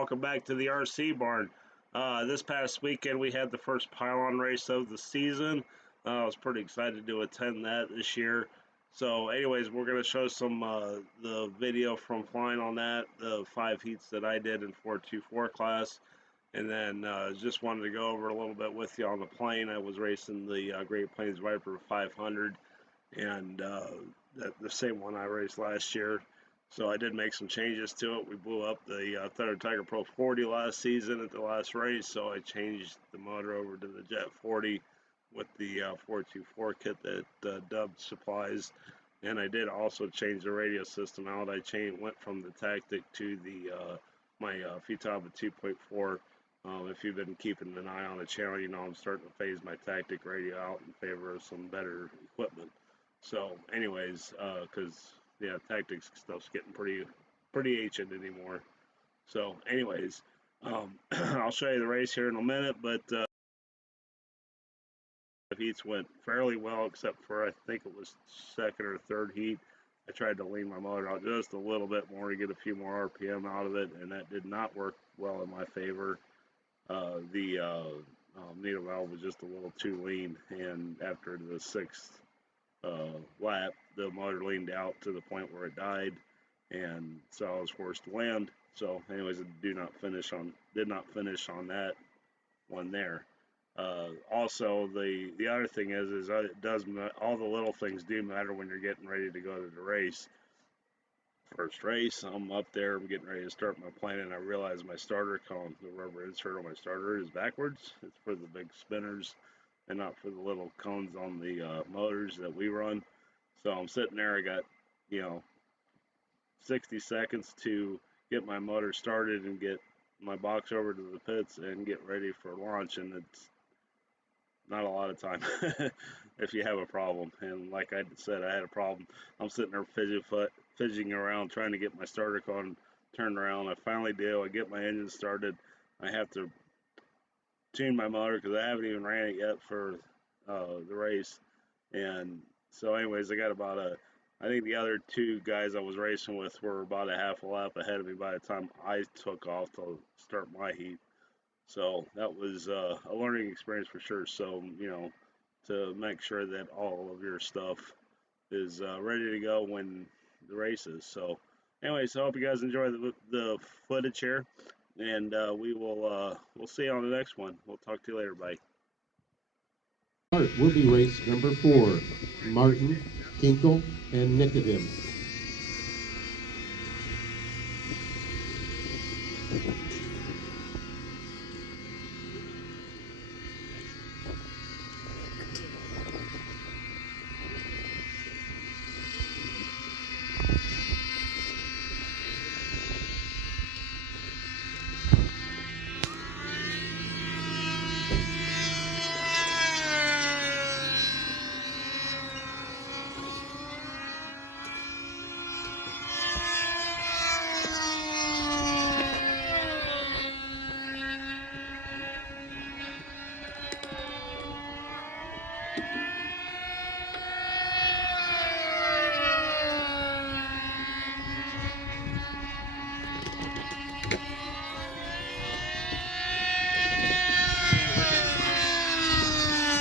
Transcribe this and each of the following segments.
welcome back to the RC barn. This past weekend we had the first pylon race of the season. I was pretty excited to attend that this year. So, anyways, we're going to show some the video from flying on that, the 5 heats that I did in 424 class, and then just wanted to go over a little bit with you on the plane. I was racing the Great Plains Viper 500, and the same one I raced last year. So I did make some changes to it. We blew up the Thunder Tiger Pro 40 last season at the last race, so I changed the motor over to the Jet 40 with the 424 kit that Dub supplies. And I did also change the radio system out. I went from the Tactic to the my Futaba 2.4. If you've been keeping an eye on the channel, you know I'm starting to phase my Tactic radio out in favor of some better equipment. So anyways, because yeah, Tactics stuff's getting pretty ancient anymore. So anyways, I'll show you the race here in a minute, but the heats went fairly well, except for I think it was second or third heat. I tried to lean my motor out just a little bit more to get a few more RPM out of it, and that did not work well in my favor. The needle valve was just a little too lean, and after the sixth lap, the motor leaned out to the point where it died, and so I was forced to land. So anyways, I did not finish on that one there. Also, the other thing is it does, all the little things do matter when you're getting ready to go to the race. First race, I'm up there, I'm getting ready to start my plane, and I realize my starter cone, the rubber insert on my starter, is backwards. It's for the big spinners and not for the little cones on the motors that we run. So I'm sitting there, I got, 60 seconds to get my motor started and get my box over to the pits and get ready for launch, and it's not a lot of time if you have a problem. And like I said, I had a problem. I'm sitting there fidgeting around trying to get my starter cone turned around. I finally do. I get my engine started. I have to tune my motor because I haven't even ran it yet for the race. And so anyways, I got I think the other two guys I was racing with were about a half a lap ahead of me by the time I took off to start my heat. So that was a learning experience for sure. So, to make sure that all of your stuff is ready to go when the race is. So anyways, I hope you guys enjoy the footage here, and we'll see you on the next one. We'll talk to you later. Bye. Will be race number 4, Martin, Kinkle, and Nicodem.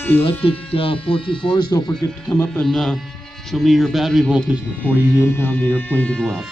Electric 424s, don't forget to come up and show me your battery voltage before you impound the airplane to go out.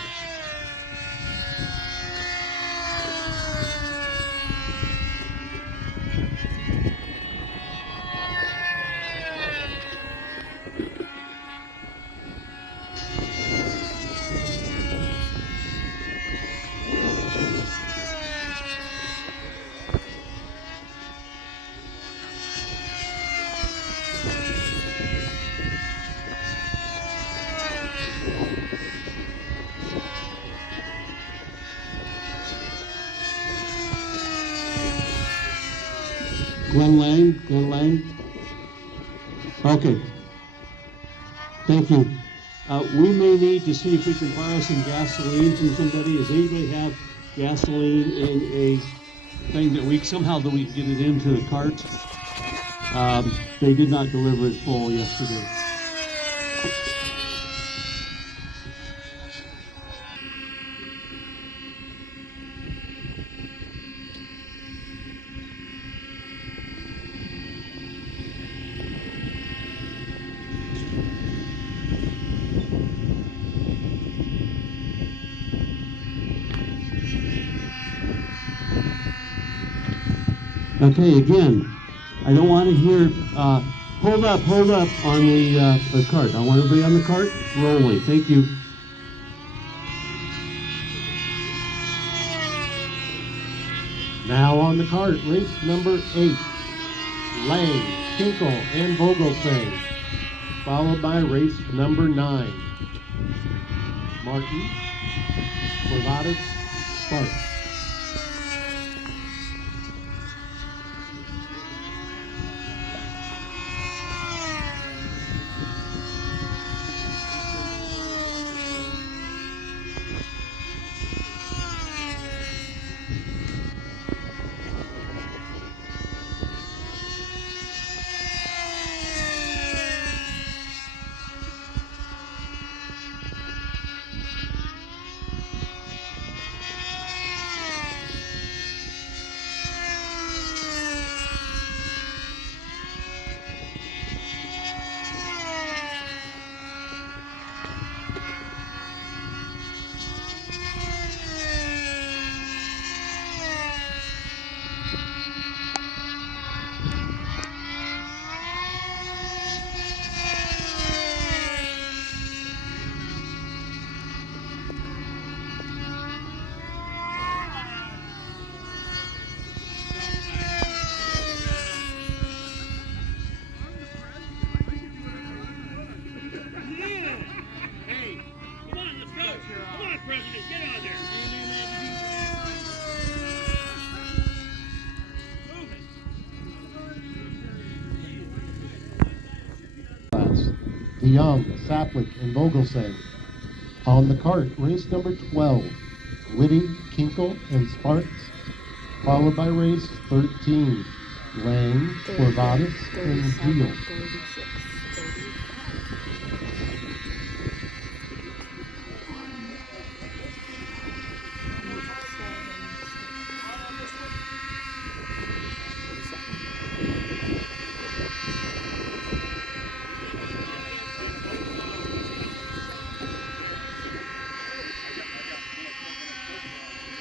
Glenn Lang. Okay. Thank you. We may need to see if we can borrow some gasoline from somebody. Does anybody have gasoline in a thing that we can get it into the cart? They did not deliver it full yesterday. Okay, again, I don't want to hear, hold up on the cart. I want everybody on the cart rolling. Thank you. Now on the cart, race number 8, Lang, Tinkle, and Vogelsang, followed by race number 9, Martin, Corvadas, Sparks. DeYoung, Saplik, and Vogelsang. On the cart, race number 12, Whitty, Kinkle, and Sparks, followed by race 13, Lang, Corvadas, and Zeal.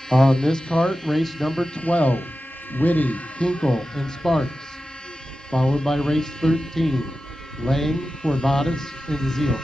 On this cart, race number 12, Whitty, Kinkle, and Sparks, followed by race 13, Lang, Corvadas, and Zeal.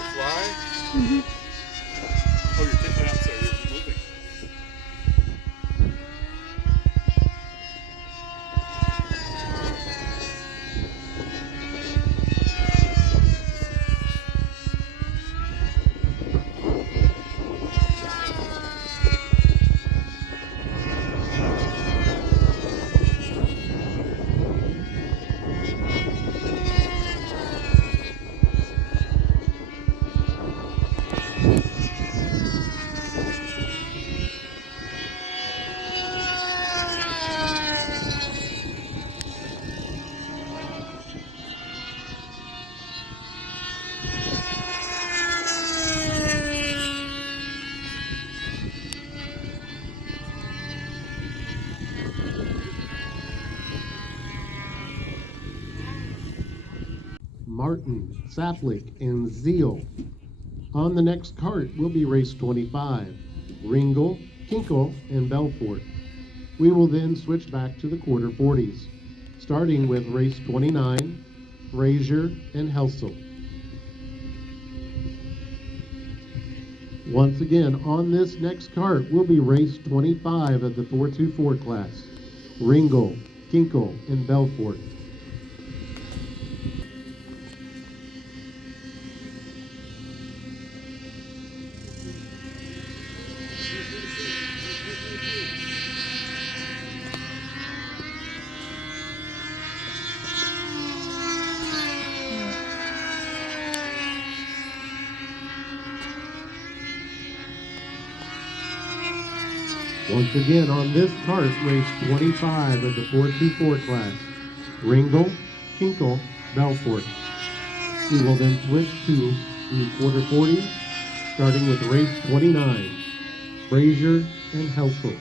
5 fly? Mm-hmm. Oh, you're taking it out, so you're moving. Martin, Saplik, and Zeal. On the next cart will be race 25, Ringle, Kinkle, and Belfort. We will then switch back to the quarter 40s, starting with race 29, Frazier and Helsel. Once again, on this next cart will be race 25 of the 424 class, Ringle, Kinkle, and Belfort. Once again, on this cart, race 25 of the 424 class, Ringle, Kinkle, Belfort. We will then switch to the quarter 40, starting with race 29, Frazier and Helsel.